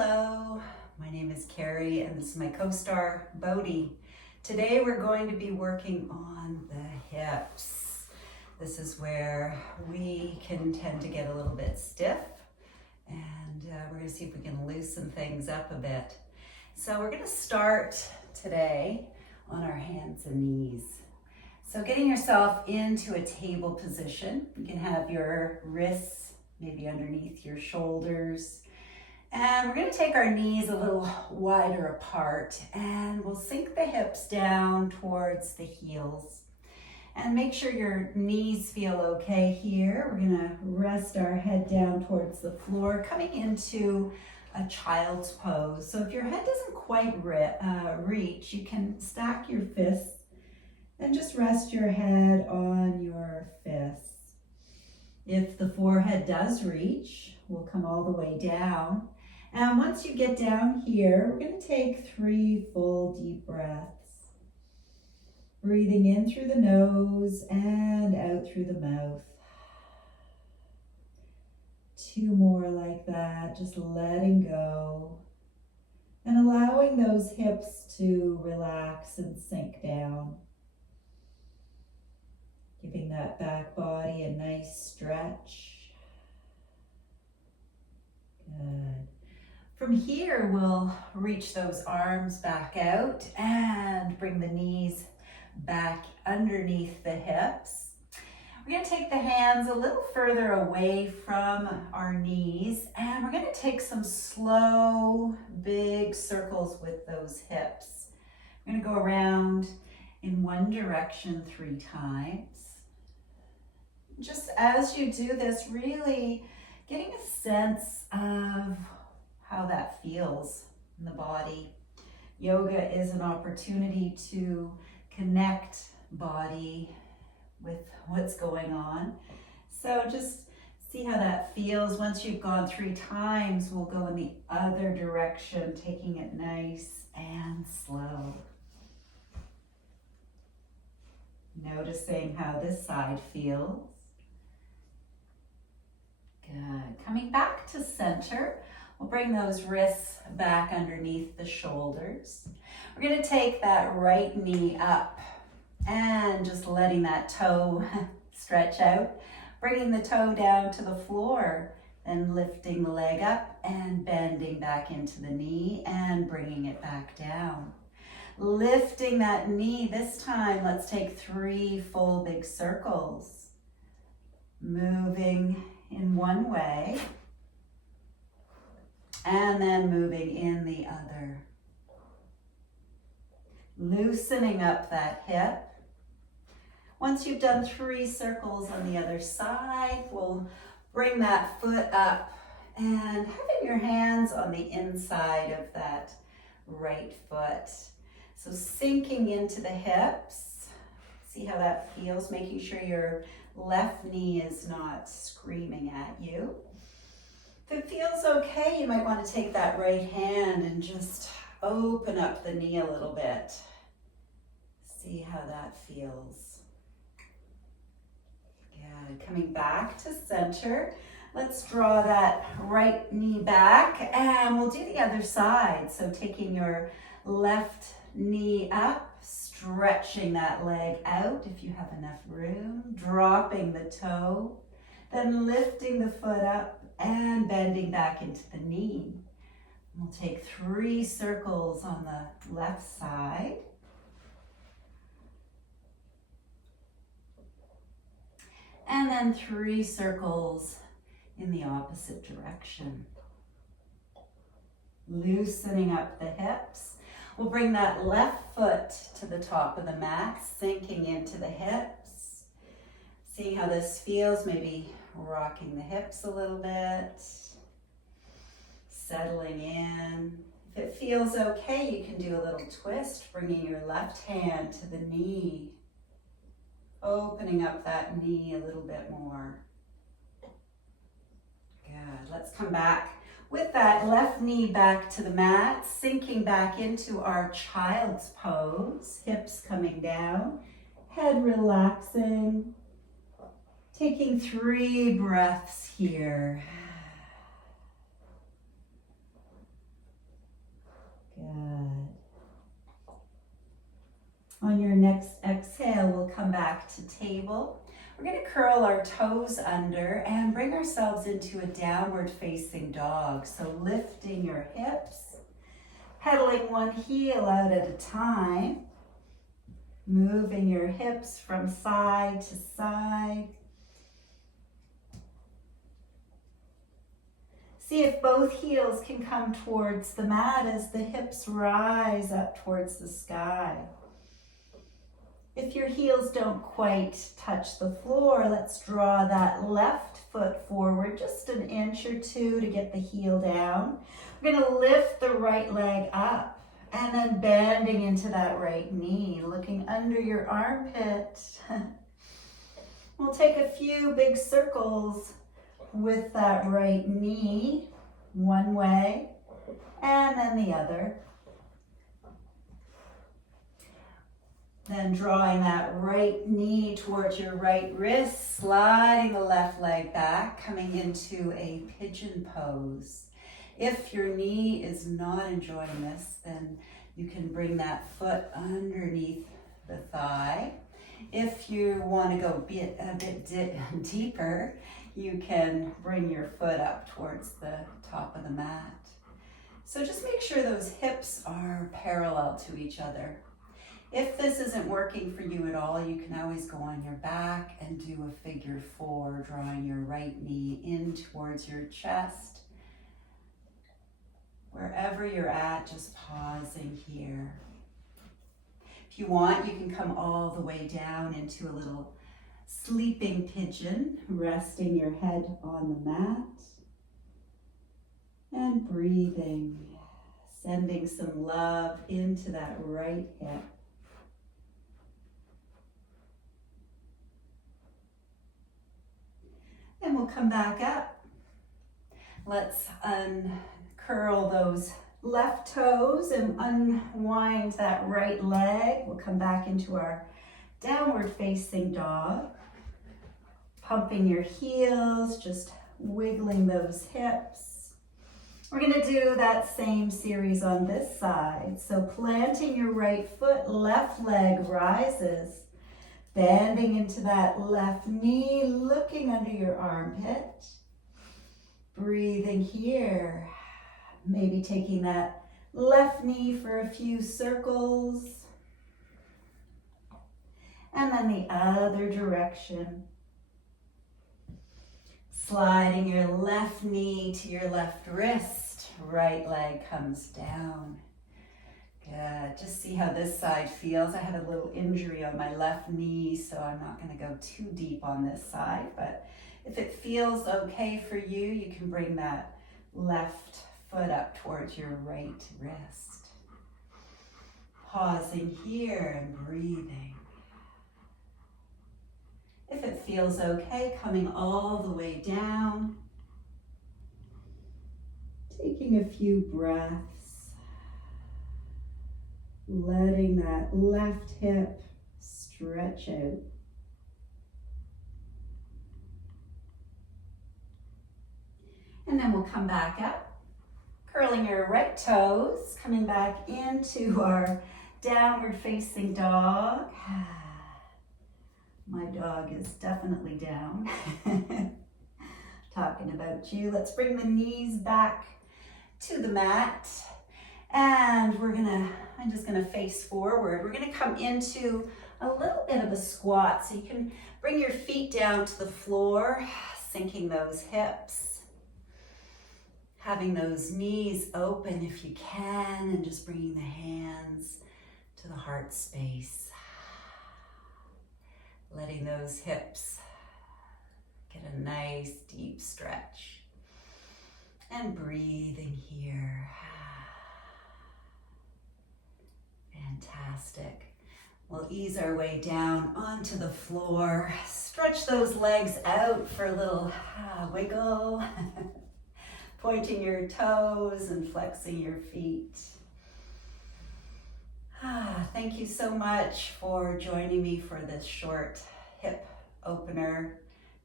Hello, my name is Carrie and this is my co-star Bodhi. Today we're going to be working on the hips. This is where we can tend to get a little bit stiff and we're going to see if we can loosen things up a bit. So we're going to start today on our hands and knees. So getting yourself into a table position. You can have your wrists maybe underneath your shoulders. And we're going to take our knees a little wider apart and we'll sink the hips down towards the heels. And make sure your knees feel okay here. We're going to rest our head down towards the floor, coming into a child's pose. So if your head doesn't quite reach, you can stack your fists and just rest your head on your fists. If the forehead does reach, we'll come all the way down. And once you get down here, we're going to take 3 full deep breaths. Breathing in through the nose and out through the mouth. 2 more like that, just letting go. And allowing those hips to relax and sink down. Giving that back body a nice stretch. Good. From here, we'll reach those arms back out and bring the knees back underneath the hips. We're going to take the hands a little further away from our knees and we're going to take some slow, big circles with those hips. We're going to go around in one direction 3 times. Just as you do this, really getting a sense of how that feels in the body. Yoga is an opportunity to connect body with what's going on. So just see how that feels. Once you've gone 3 times, we'll go in the other direction, taking it nice and slow. Noticing how this side feels. Good. Coming back to center, we'll bring those wrists back underneath the shoulders. We're going to take that right knee up and just letting that toe stretch out. Bringing the toe down to the floor, then lifting the leg up and bending back into the knee and bringing it back down. Lifting that knee, this time let's take 3 full big circles. Moving in one way and then moving in the other. Loosening up that hip. Once you've done 3 circles on the other side, we'll bring that foot up and having your hands on the inside of that right foot. So sinking into the hips. See how that feels, making sure your left knee is not screaming at you. If it feels okay, you might want to take that right hand and just open up the knee a little bit. See how that feels. Good. Coming back to center. Let's draw that right knee back and we'll do the other side. So taking your left knee up, stretching that leg out if you have enough room, dropping the toe, then lifting the foot up and bending back into the knee. We'll take 3 circles on the left side. And then 3 circles in the opposite direction. Loosening up the hips. We'll bring that left foot to the top of the mat, sinking into the hips. See how this feels, maybe rocking the hips a little bit. Settling in. If it feels okay, you can do a little twist, bringing your left hand to the knee. Opening up that knee a little bit more. Good. Let's come back with that left knee back to the mat, sinking back into our child's pose, hips coming down, head relaxing, taking 3 breaths here. Good. On your next exhale, we'll come back to table. We're going to curl our toes under and bring ourselves into a downward facing dog. So lifting your hips, pedaling one heel out at a time, moving your hips from side to side. See if both heels can come towards the mat as the hips rise up towards the sky. If your heels don't quite touch the floor, let's draw that left foot forward just an inch or two to get the heel down. We're going to lift the right leg up and then bending into that right knee, looking under your armpit. We'll take a few big circles with that right knee, one way and then the other. Then drawing that right knee towards your right wrist, sliding the left leg back, coming into a pigeon pose. If your knee is not enjoying this, then you can bring that foot underneath the thigh. If you want to go a bit deeper, you can bring your foot up towards the top of the mat. So just make sure those hips are parallel to each other. If this isn't working for you at all, you can always go on your back and do a figure four, drawing your right knee in towards your chest. Wherever you're at, just pausing here. If you want, you can come all the way down into a little sleeping pigeon, resting your head on the mat and breathing, sending some love into that right hip. Then we'll come back up. Let's uncurl those left toes and unwind that right leg. We'll come back into our downward facing dog. Pumping your heels, just wiggling those hips. We're going to do that same series on this side. So planting your right foot, left leg rises. Bending into that left knee, looking under your armpit. Breathing here. Maybe taking that left knee for a few circles. And then the other direction. Sliding your left knee to your left wrist. Right leg comes down. Good. Just see how this side feels. I had a little injury on my left knee, so I'm not going to go too deep on this side. But if it feels okay for you, you can bring that left foot up towards your right wrist. Pausing here and breathing. If it feels okay, coming all the way down. Taking a few breaths. Letting that left hip stretch out. And then we'll come back up, curling your right toes, coming back into our downward facing dog. My dog is definitely down. Talking about you. Let's bring the knees back to the mat. And I'm just gonna face forward. We're gonna come into a little bit of a squat. So you can bring your feet down to the floor, sinking those hips. Having those knees open if you can, and just bringing the hands to the heart space. Letting those hips get a nice deep stretch. And breathing here. Fantastic. We'll ease our way down onto the floor. Stretch those legs out for a little wiggle. Pointing your toes and flexing your feet. Thank you so much for joining me for this short hip opener.